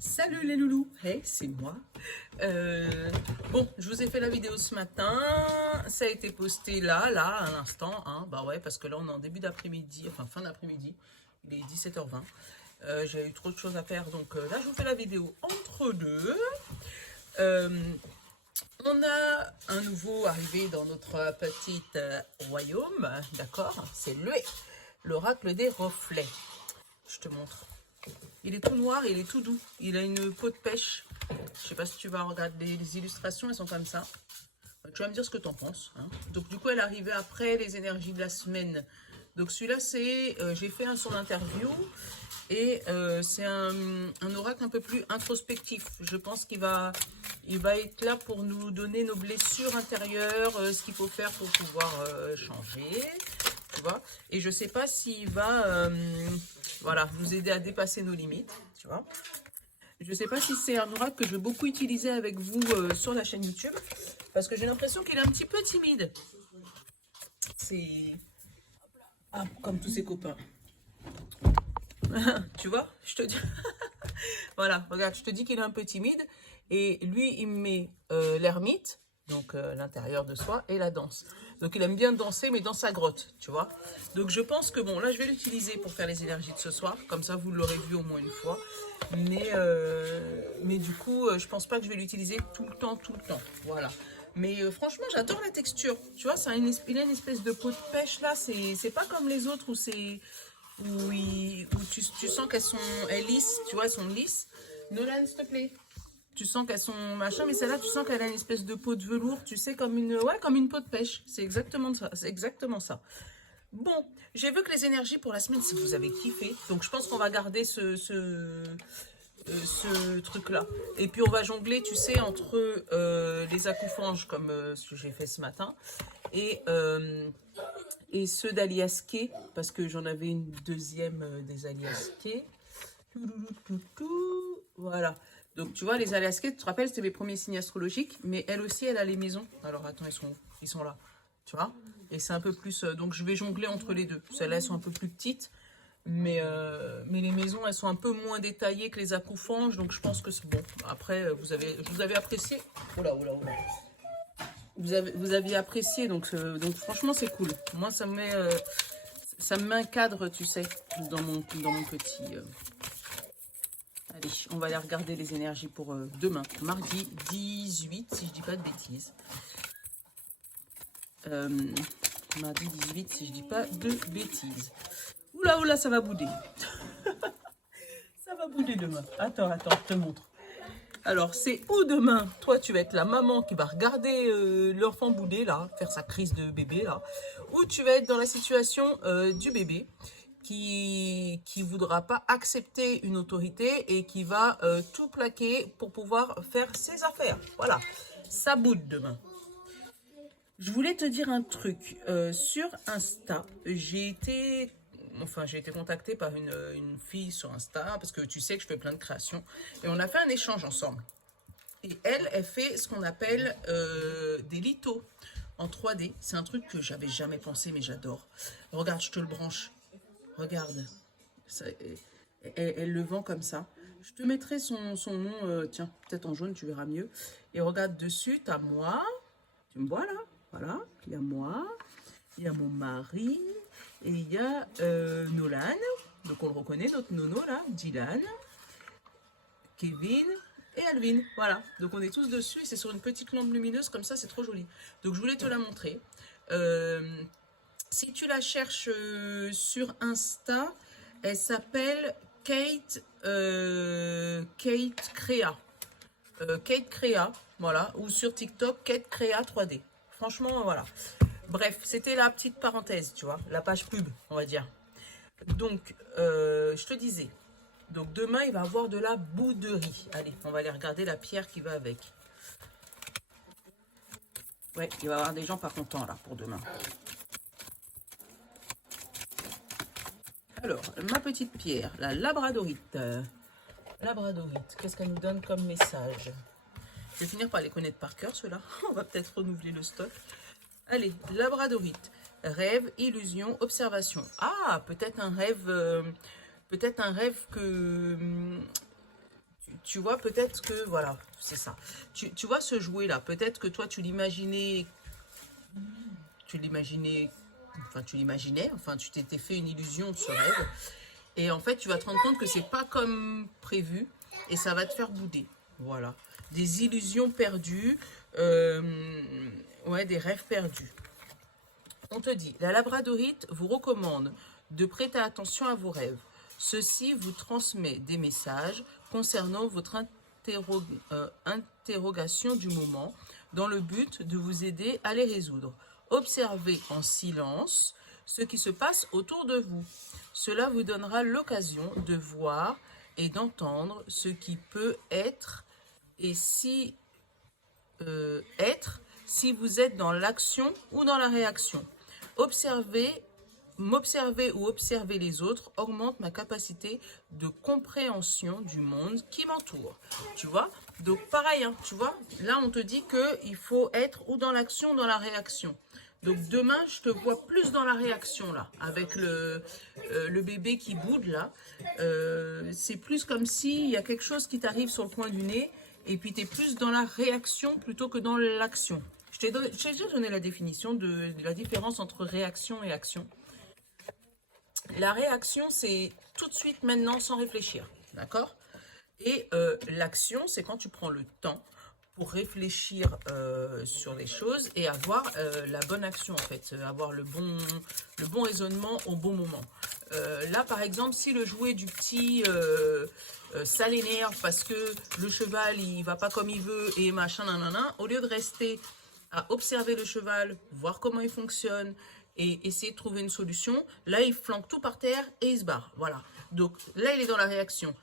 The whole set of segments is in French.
Salut les loulous, hey, c'est moi. Bon, je vous ai fait la vidéo ce matin, ça a été posté là, à l'instant, hein. Bah ouais, parce que là on est en début d'après-midi, enfin fin d'après-midi, il est 17h20. J'ai eu trop de choses à faire, donc là je vous fais la vidéo entre deux. On a un nouveau arrivé dans notre petit royaume, d'accord? C'est l'oracle des reflets. Je te montre. Il est tout noir, il est tout doux. Il a une peau de pêche. Je sais pas si tu vas regarder les illustrations, elles sont comme ça. Tu vas me dire ce que tu en penses, hein. Donc du coup, elle est arrivée après les énergies de la semaine. Donc celui-là, c'est... j'ai fait son interview. Et c'est un oracle un peu plus introspectif. Je pense il va être là pour nous donner nos blessures intérieures, ce qu'il faut faire pour pouvoir changer. Tu vois, et je sais pas s'il va voilà, vous aider à dépasser nos limites, tu vois. Je sais pas si c'est un oracle que je vais beaucoup utiliser avec vous sur la chaîne YouTube, parce que j'ai l'impression qu'il est un petit peu timide. C'est... Ah, comme tous ses copains. Tu vois, je te dis... Voilà, regarde, je te dis qu'il est un peu timide, et lui, il met l'ermite, donc l'intérieur de soi, et la danse. Donc il aime bien danser, mais dans sa grotte, tu vois. Donc je pense que bon, là je vais l'utiliser pour faire les énergies de ce soir, comme ça vous l'aurez vu au moins une fois. Mais du coup, je pense pas que je vais l'utiliser tout le temps, voilà. Mais franchement, j'adore la texture, tu vois, il a une espèce de peau de pêche là, c'est pas comme les autres où c'est... où tu sens elles lissent, tu vois, elles sont lisses. Nolan, s'il te plaît. Tu sens qu'elles sont machin, mais celle-là, tu sens qu'elle a une espèce de peau de velours, tu sais, comme une peau de pêche. C'est exactement ça. C'est exactement ça. Bon, j'ai vu que les énergies pour la semaine, si vous avez kiffé, donc je pense qu'on va garder ce truc-là. Et puis on va jongler, tu sais, entre les accoufanges, comme ce que j'ai fait ce matin, et ceux d'Aliasqué, parce que j'en avais une deuxième des Aliasqué. Voilà. Donc, tu vois, les Aliasqué, tu te rappelles, c'était mes premiers signes astrologiques, mais elle aussi, elle a les maisons. Alors, attends, ils sont où? Ils sont là. Tu vois? Et c'est un peu plus... donc, je vais jongler entre les deux. Celles-là, elles sont un peu plus petites, mais les maisons, elles sont un peu moins détaillées que les accoufanges, donc je pense que c'est bon. Après, vous avez apprécié. Oula, oula, oula. Vous aviez apprécié, donc franchement, c'est cool. Moi, ça me met un cadre, tu sais, dans mon petit... Allez, on va aller regarder les énergies pour demain, mardi 18, si je dis pas de bêtises. Mardi 18, si je dis pas de bêtises. Oula, oula, ça va bouder. Ça va bouder demain. Attends, je te montre. Alors, c'est où demain? Toi, tu vas être la maman qui va regarder l'enfant bouder, là, faire sa crise de bébé, là. Ou tu vas être dans la situation du bébé qui voudra pas accepter une autorité et qui va tout plaquer pour pouvoir faire ses affaires. Voilà, ça boude demain. Je voulais te dire un truc. Sur Insta, j'ai été contactée par une fille sur Insta, parce que tu sais que je fais plein de créations, et on a fait un échange ensemble. Et elle fait ce qu'on appelle des lithos en 3D. C'est un truc que j'avais jamais pensé, mais j'adore. Regarde, je te le branche. Regarde. Ça, elle le vend comme ça. Je te mettrai son nom, tiens, peut-être en jaune, tu verras mieux. Et regarde dessus, tu as moi. Tu me vois là? Voilà. Il y a moi. Il y a mon mari. Et il y a Nolan. Donc on le reconnaît, notre nono là. Dylan. Kevin et Alvin, voilà. Donc on est tous dessus, c'est sur une petite lampe lumineuse, comme ça c'est trop joli. Donc je voulais te la montrer. Si tu la cherches sur Insta, elle s'appelle Kate Crea. Kate Crea, voilà. Ou sur TikTok, Kate Crea 3D. Franchement, voilà. Bref, c'était la petite parenthèse, tu vois, la page pub, on va dire. Donc, je te disais, donc demain, il va avoir de la bouderie. Allez, on va aller regarder la pierre qui va avec. Ouais, il va y avoir des gens pas contents là pour demain. Alors, ma petite pierre, la labradorite. Labradorite, qu'est-ce qu'elle nous donne comme message? Je vais finir par les connaître par cœur, ceux-là. On va peut-être renouveler le stock. Allez, labradorite. Rêve, illusion, observation. Ah, peut-être un rêve que tu vois peut-être que, voilà, c'est ça. Tu vois ce jouet-là, peut-être que toi, tu l'imaginais, enfin, tu t'étais fait une illusion de ce rêve. Et en fait, tu vas te rendre compte que c'est pas comme prévu et ça va te faire bouder. Voilà. Des illusions perdues, ouais, des rêves perdus. On te dit, la labradorite vous recommande de prêter attention à vos rêves. Ceci vous transmet des messages concernant votre interrogation du moment dans le but de vous aider à les résoudre. Observez en silence ce qui se passe autour de vous. Cela vous donnera l'occasion de voir et d'entendre ce qui peut être et si vous êtes dans l'action ou dans la réaction. M'observer ou observer les autres augmente ma capacité de compréhension du monde qui m'entoure. Tu vois? Donc pareil, hein, tu vois, là on te dit qu'il faut être ou dans l'action ou dans la réaction. Donc demain, je te vois plus dans la réaction là, avec le bébé qui boude là. C'est plus comme s'il y a quelque chose qui t'arrive sur le coin du nez et puis tu es plus dans la réaction plutôt que dans l'action. Je t'ai déjà donné la définition de la différence entre réaction et action. La réaction, c'est tout de suite, maintenant, sans réfléchir. D'accord? Et l'action, c'est quand tu prends le temps pour réfléchir sur les choses et avoir la bonne action, en fait. Avoir le bon raisonnement au bon moment. Là, par exemple, si le jouet du petit... ça l'énerve parce que le cheval, il va pas comme il veut et machin, nanana, au lieu de rester à observer le cheval, voir comment il fonctionne et essayer de trouver une solution, là, il flanque tout par terre et il se barre. Voilà. Donc, là, il est dans la réaction.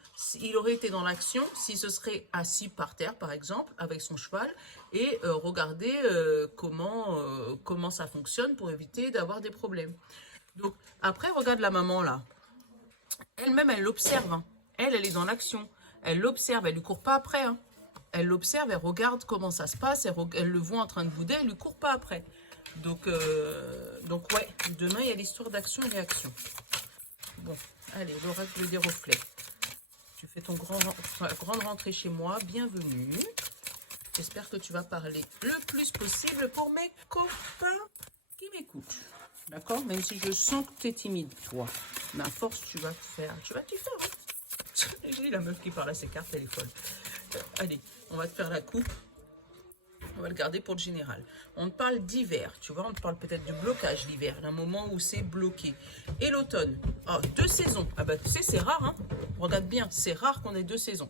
Il aurait été dans l'action s'il se serait assis par terre, par exemple, avec son cheval et regarder comment ça fonctionne pour éviter d'avoir des problèmes. Donc, après, regarde la maman, là. Elle-même, elle l'observe. Hein. Elle est dans l'action. Elle l'observe, elle ne lui court pas après. Hein. Elle l'observe, elle regarde comment ça se passe, elle le voit en train de bouder, elle ne lui court pas après. Donc ouais, demain, il y a l'histoire d'action et réaction. Bon, allez, l'oracle des reflets. Tu fais ton grande rentrée chez moi, bienvenue. J'espère que tu vas parler le plus possible pour mes copains qui m'écoutent. D'accord? Même si je sens que tu es timide, toi. Mais à force, tu vas faire. Hein. J'ai la meuf qui parle à ses cartes, elle est folle. Allez, on va te faire la coupe. On va le garder pour le général. On te parle d'hiver, tu vois, on te parle peut-être du blocage l'hiver, d'un moment où c'est bloqué. Et l'automne, 2 saisons. Ah bah tu sais, c'est rare, hein. Regarde bien, c'est rare qu'on ait 2 saisons.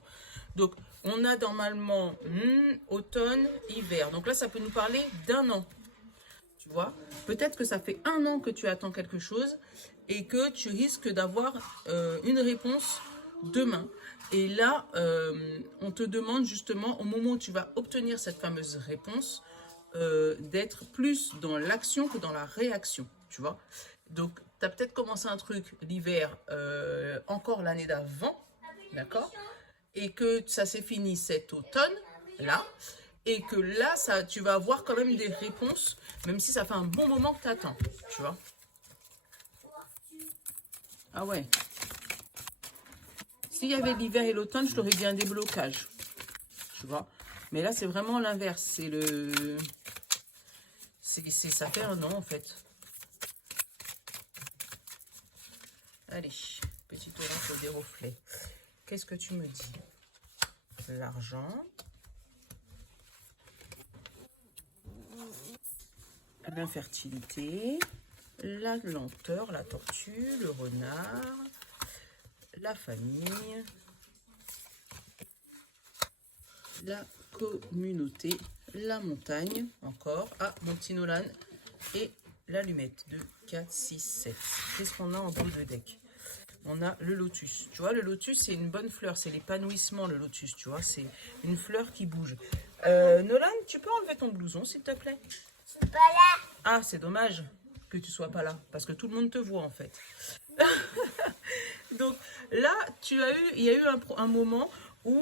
Donc, on a normalement automne, hiver. Donc là, ça peut nous parler d'1 an. Tu vois, peut-être que ça fait 1 an que tu attends quelque chose et que tu risques d'avoir une réponse demain. Et là, on te demande justement, au moment où tu vas obtenir cette fameuse réponse, d'être plus dans l'action que dans la réaction, tu vois. Donc, tu as peut-être commencé un truc l'hiver, encore l'année d'avant, d'accord? Et que ça s'est fini cet automne, là. Et que là, tu vas avoir quand même des réponses, même si ça fait un bon moment que tu attends, tu vois. Ah ouais. S'il y avait l'hiver et l'automne, je t'aurais dit un déblocage. Tu vois. Mais là, c'est vraiment l'inverse. Ça fait 1 an, en fait. Allez, petit oracle des reflets. Qu'est-ce que tu me dis? L'argent. L'infertilité. La lenteur, la tortue, le renard. La famille, la communauté, la montagne, encore, mon petit Nolan, et l'allumette de 4, 6, 7. Qu'est-ce qu'on a en bout de deck? On a le lotus. Tu vois, le lotus, c'est une bonne fleur, c'est l'épanouissement, le lotus, tu vois, c'est une fleur qui bouge. Nolan, tu peux enlever ton blouson, s'il te plaît? Je suis pas là. Ah, c'est dommage que tu sois pas là, parce que tout le monde te voit, en fait. Donc là, il y a eu un moment où,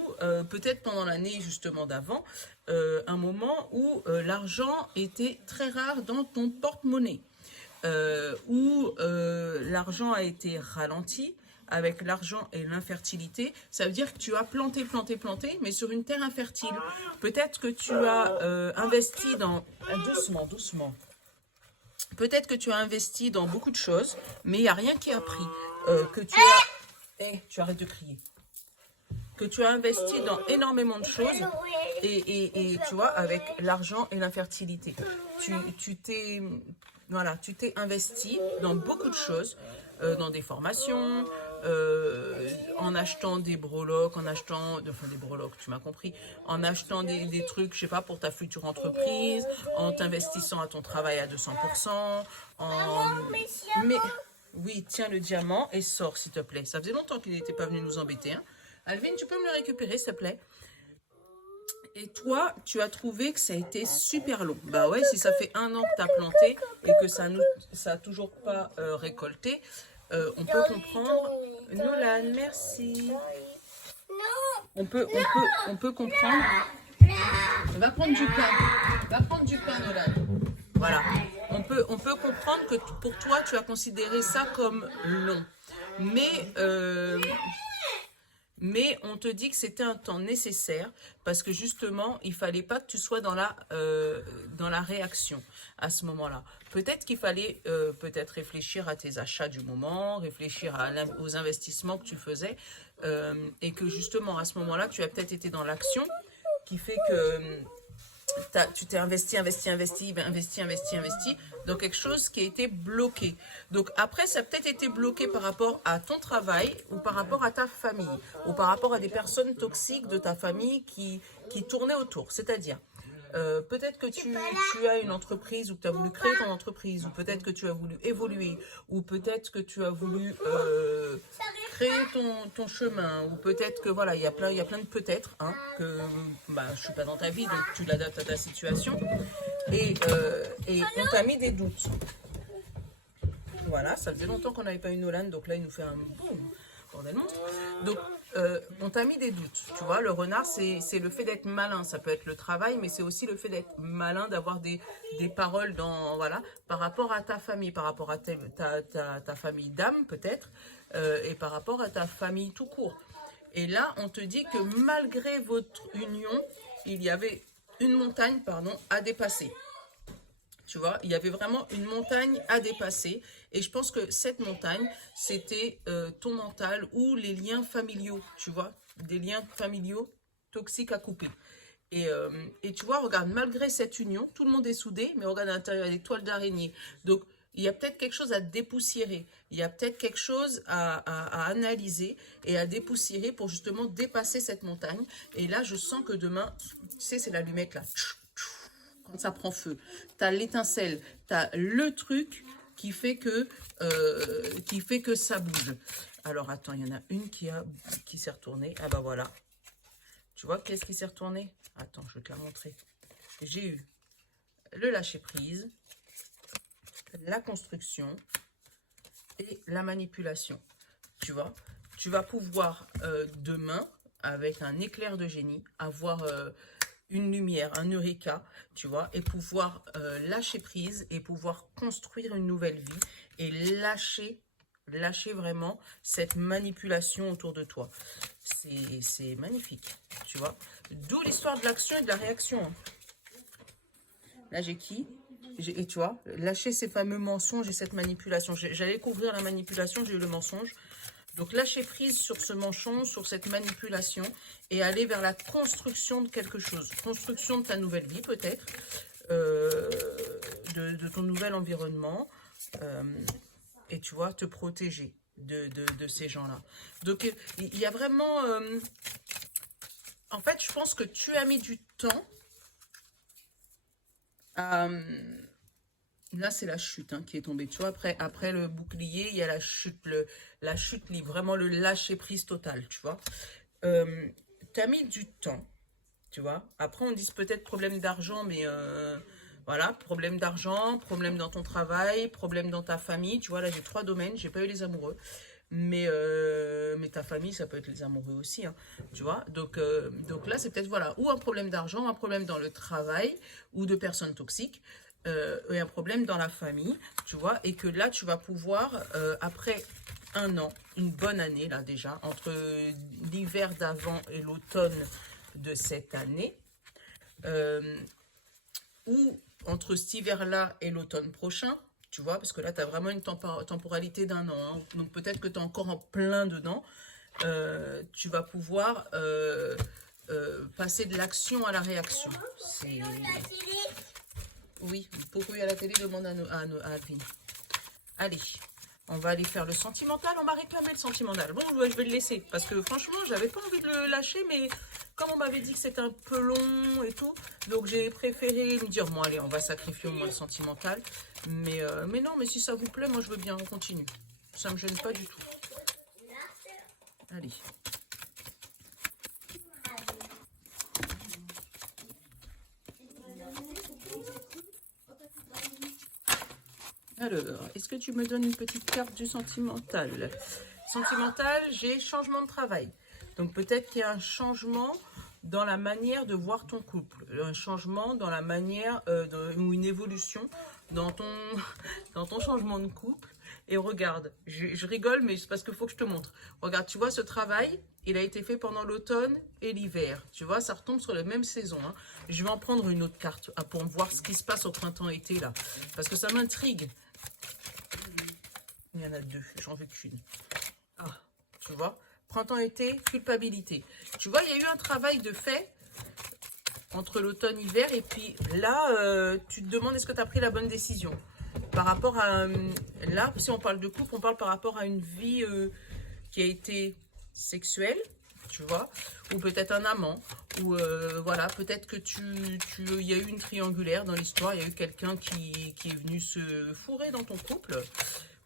peut-être pendant l'année justement d'avant, un moment où l'argent était très rare dans ton porte-monnaie, où l'argent a été ralenti avec l'argent et l'infertilité, ça veut dire que tu as planté, mais sur une terre infertile. Peut-être que tu as investi dans... doucement, doucement. Peut-être que tu as investi dans beaucoup de choses, mais il n'y a rien qui a pris. Que tu as... tu arrêtes de crier. Que tu as investi dans énormément de choses et tu vois, avec l'argent et l'infertilité. Tu t'es investi dans beaucoup de choses, dans des formations, en achetant des breloques, des breloques, tu m'as compris, en achetant des trucs, je sais pas, pour ta future entreprise, en t'investissant à ton travail à 200%, mais oui, tiens le diamant et sors s'il te plaît. Ça faisait longtemps qu'il n'était pas venu nous embêter, hein. Alvin, tu peux me le récupérer, s'il te plaît? Et toi, tu as trouvé que ça a été super long. Bah ouais, si ça fait 1 an que tu as planté et que ça n'a toujours pas récolté, on peut comprendre... Nolan, merci. On peut comprendre... Va prendre du pain. Va prendre du pain, Nolan. Voilà. On peut comprendre que pour toi, tu as considéré ça comme long. Mais on te dit que c'était un temps nécessaire parce que justement, il fallait pas que tu sois dans la réaction à ce moment-là. Peut-être qu'il fallait peut-être réfléchir à tes achats du moment, réfléchir aux investissements que tu faisais et que justement, à ce moment-là, tu as peut-être été dans l'action qui fait que tu t'es investi dans quelque chose qui a été bloqué. Donc après, ça a peut-être été bloqué par rapport à ton travail ou par rapport à ta famille ou par rapport à des personnes toxiques de ta famille qui tournaient autour. C'est-à-dire, peut-être que tu as une entreprise ou que tu as voulu créer ton entreprise ou peut-être que tu as voulu évoluer ou peut-être que tu as voulu créer ton chemin ou peut-être que voilà, il y a plein de peut-être que je suis pas dans ta vie donc tu l'adaptes à ta situation et on t'a mis des doutes. Voilà, ça faisait longtemps qu'on n'avait pas eu Nolan donc là il nous fait un boum. Donc, on t'a mis des doutes, tu vois, le renard, c'est le fait d'être malin, ça peut être le travail, mais c'est aussi le fait d'être malin, d'avoir des paroles par rapport à ta famille, par rapport à ta famille d'âme, peut-être, et par rapport à ta famille tout court. Et là, on te dit que malgré votre union, il y avait une montagne, à dépasser. Tu vois, il y avait vraiment une montagne à dépasser. Et je pense que cette montagne, c'était ton mental ou les liens familiaux, tu vois, des liens familiaux toxiques à couper. Et tu vois, regarde, malgré cette union, tout le monde est soudé, mais regarde à l'intérieur, il y a des toiles d'araignée. Donc, il y a peut-être quelque chose à dépoussiérer. Il y a peut-être quelque chose à analyser et à dépoussiérer pour justement dépasser cette montagne. Et là, je sens que demain, tu sais, c'est l'allumette là. Quand ça prend feu, tu as l'étincelle, tu as le truc qui fait que ça bouge. Alors attends, il y en a une qui s'est retournée. Ah bah voilà. Tu vois qu'est-ce qui s'est retourné? Attends, je vais te la montrer. J'ai eu le lâcher prise, la construction et la manipulation. Tu vois, tu vas pouvoir demain, avec un éclair de génie, avoir une lumière, un eureka, tu vois, et pouvoir lâcher prise et pouvoir construire une nouvelle vie et lâcher vraiment cette manipulation autour de toi. C'est magnifique, tu vois. D'où l'histoire de l'action et de la réaction. Là, j'ai qui? Et tu vois, lâcher ces fameux mensonges et cette manipulation. J'allais couvrir la manipulation, j'ai eu le mensonge. Donc, lâcher prise sur ce mensonge, sur cette manipulation et aller vers la construction de quelque chose. Construction de ta nouvelle vie, peut-être, de ton nouvel environnement. Et tu vois, te protéger de ces gens-là. Donc, il y a vraiment... en fait, je pense que tu as mis du temps à... Là, c'est la chute qui est tombée. Tu vois, après le bouclier, il y a la chute libre. Vraiment le lâcher-prise total, tu vois. Tu as mis du temps, tu vois. Après, on dit peut-être problème d'argent, mais voilà, problème d'argent, problème dans ton travail, problème dans ta famille. Tu vois, là, j'ai 3 domaines. J'ai pas eu les amoureux. Mais ta famille, ça peut être les amoureux aussi, tu vois. Donc là, c'est peut-être, voilà, ou un problème d'argent, un problème dans le travail, ou de personnes toxiques. et un problème dans la famille, tu vois, et que là, tu vas pouvoir, après un an, une bonne année, là, déjà, entre l'hiver d'avant et l'automne de cette année, ou entre cet hiver-là et l'automne prochain, tu vois, parce que là, tu as vraiment une temporalité d'un an, hein, donc peut-être que tu es encore en plein dedans, tu vas pouvoir passer de l'action à la réaction. C'est... Oui, pourquoi il y a la télé, demande à Alvin. Allez, on va aller faire le sentimental. On m'a réclamé le sentimental. Bon, je vais le laisser parce que franchement, j'avais pas envie de le lâcher, mais comme on m'avait dit que c'était un peu long et tout, donc j'ai préféré me dire, bon allez, on va sacrifier au moins le sentimental. Mais non, mais si ça vous plaît, moi je veux bien, on continue. Ça me gêne pas du tout. Allez. Alors, est-ce que tu me donnes une petite carte du sentimental? Sentimental, j'ai changement de travail. Donc peut-être qu'il y a un changement dans la manière de voir ton couple. Un changement dans la manière, ou une évolution dans ton changement de couple. Et regarde, je rigole, mais c'est parce qu'il faut que je te montre. Regarde, tu vois ce travail, il a été fait pendant l'automne et l'hiver. Tu vois, ça retombe sur la même saison. Hein. Je vais en prendre une autre carte pour voir ce qui se passe au printemps-été là. Parce que ça m'intrigue. Il y en a deux, j'en veux qu'une. Ah, tu vois, printemps-été, culpabilité. Tu vois, il y a eu un travail de fait entre l'automne et l'hiver. Et puis là, tu te demandes est-ce que tu as pris la bonne décision. Par rapport à... là, si on parle de couple, on parle par rapport à une vie qui a été sexuelle, tu vois, ou peut-être un amant, ou voilà, peut-être que il y a eu une triangulaire dans l'histoire, il y a eu quelqu'un qui est venu se fourrer dans ton couple,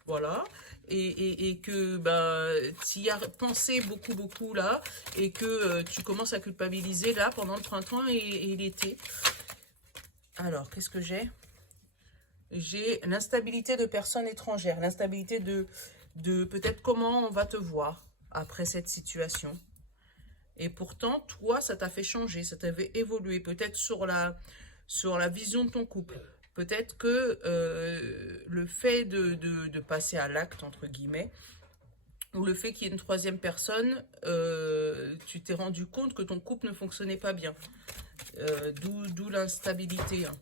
voilà, et que bah, tu y as pensé beaucoup là, et que tu commences à culpabiliser là pendant le printemps et l'été. Alors, qu'est-ce que j'ai? J'ai l'instabilité de personnes étrangères, l'instabilité de peut-être comment on va te voir après cette situation. Et pourtant, toi, ça t'a fait changer, ça t'avait évolué, peut-être sur la vision de ton couple. Peut-être que le fait de passer à l'acte, entre guillemets, ou le fait qu'il y ait une troisième personne, tu t'es rendu compte que ton couple ne fonctionnait pas bien. D'où l'instabilité. Hein.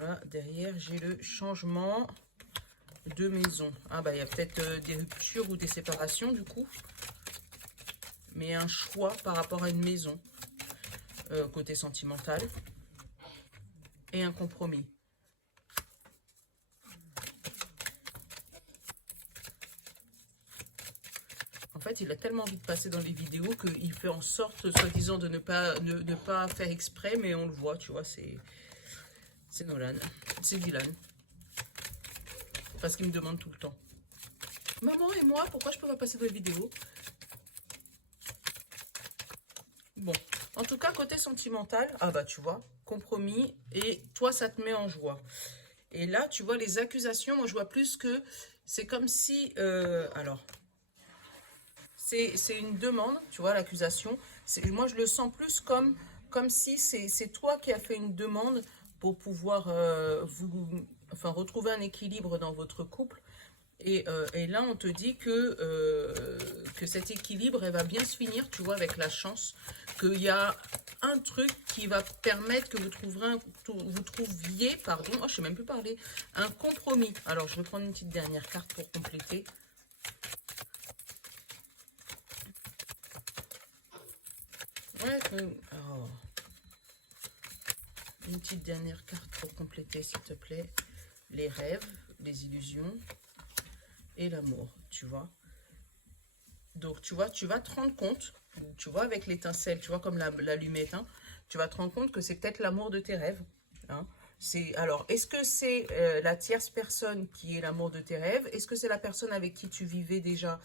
Là, derrière, j'ai le changement de maison. Ah bah, il y a peut-être des ruptures ou des séparations, du coup. Mais un choix par rapport à une maison, côté sentimental. Et un compromis. En fait, il a tellement envie de passer dans les vidéos qu'il fait en sorte, soi-disant, de ne pas faire exprès, mais on le voit, tu vois, c'est Nolan, c'est Dylan. Parce qu'il me demande tout le temps. Maman et moi, pourquoi je peux pas passer dans les vidéos? Bon, en tout cas, côté sentimental, ah bah tu vois, compromis, et toi, ça te met en joie. Et là, tu vois, les accusations, moi, je vois plus que c'est comme si... alors, c'est une demande, tu vois, l'accusation. Moi, je le sens plus comme si c'est toi qui as fait une demande pour pouvoir retrouver un équilibre dans votre couple. Et là, on te dit que cet équilibre, elle va bien se finir, tu vois, avec la chance, qu'il y a un truc qui va permettre que vous trouviez, pardon, oh, je sais même plus parler, un compromis. Alors, je vais prendre une petite dernière carte pour compléter. Ouais, oh. Une petite dernière carte pour compléter, s'il te plaît. Les rêves, les illusions et l'amour, tu vois. Donc, tu vois, tu vas te rendre compte, tu vois, avec l'étincelle, tu vois, comme l'allumette, hein, tu vas te rendre compte que c'est peut-être l'amour de tes rêves. Hein. Alors, est-ce que c'est la tierce personne qui est l'amour de tes rêves? Est-ce que c'est la personne avec qui tu vivais déjà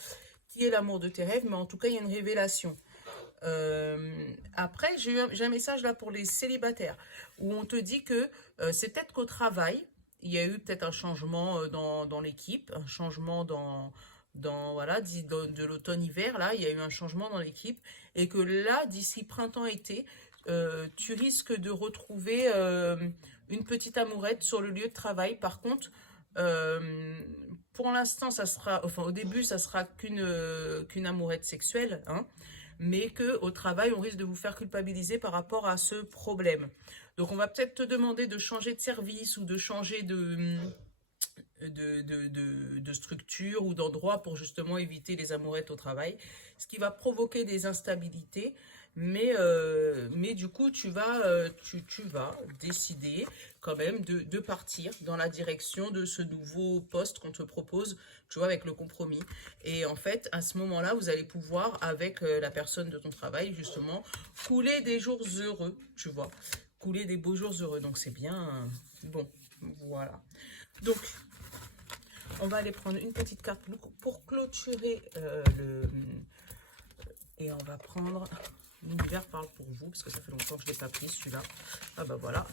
qui est l'amour de tes rêves? Mais en tout cas, il y a une révélation. Après, j'ai un message là pour les célibataires où on te dit que c'est peut-être qu'au travail, il y a eu peut-être un changement dans l'équipe, un changement voilà, de l'automne-hiver, là, il y a eu un changement dans l'équipe et que là, d'ici printemps-été, tu risques de retrouver une petite amourette sur le lieu de travail. Par contre, pour l'instant, ça sera, enfin au début, ça sera qu'une amourette sexuelle, hein, mais qu'au travail, on risque de vous faire culpabiliser par rapport à ce problème. Donc, on va peut-être te demander de changer de service ou de changer de structure ou d'endroit pour justement éviter les amourettes au travail, ce qui va provoquer des instabilités, mais du coup tu vas décider quand même de partir dans la direction de ce nouveau poste qu'on te propose, tu vois, avec le compromis. Et en fait, à ce moment-là, vous allez pouvoir, avec la personne de ton travail, justement, couler des jours heureux, tu vois, couler des beaux jours heureux. Donc c'est bien, bon, voilà. Donc, on va aller prendre une petite carte pour clôturer et on va prendre l'univers parle pour vous, parce que ça fait longtemps que je ne l'ai pas pris celui-là. Ah bah voilà.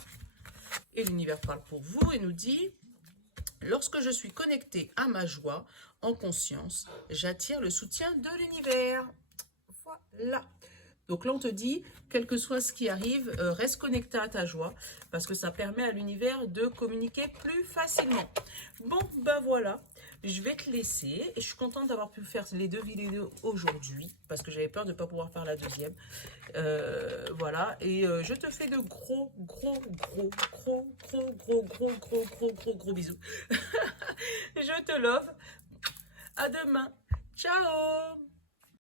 Et l'univers parle pour vous et nous dit: lorsque je suis connectée à ma joie, en conscience, j'attire le soutien de l'univers. Voilà. Donc là, on te dit, quel que soit ce qui arrive, reste connecté à ta joie, parce que ça permet à l'univers de communiquer plus facilement. Bon, ben voilà, je vais te laisser. Et je suis contente d'avoir pu faire les 2 vidéos aujourd'hui, parce que j'avais peur de ne pas pouvoir faire la deuxième. Voilà, et je te fais de gros bisous. Je te love. À demain. Ciao.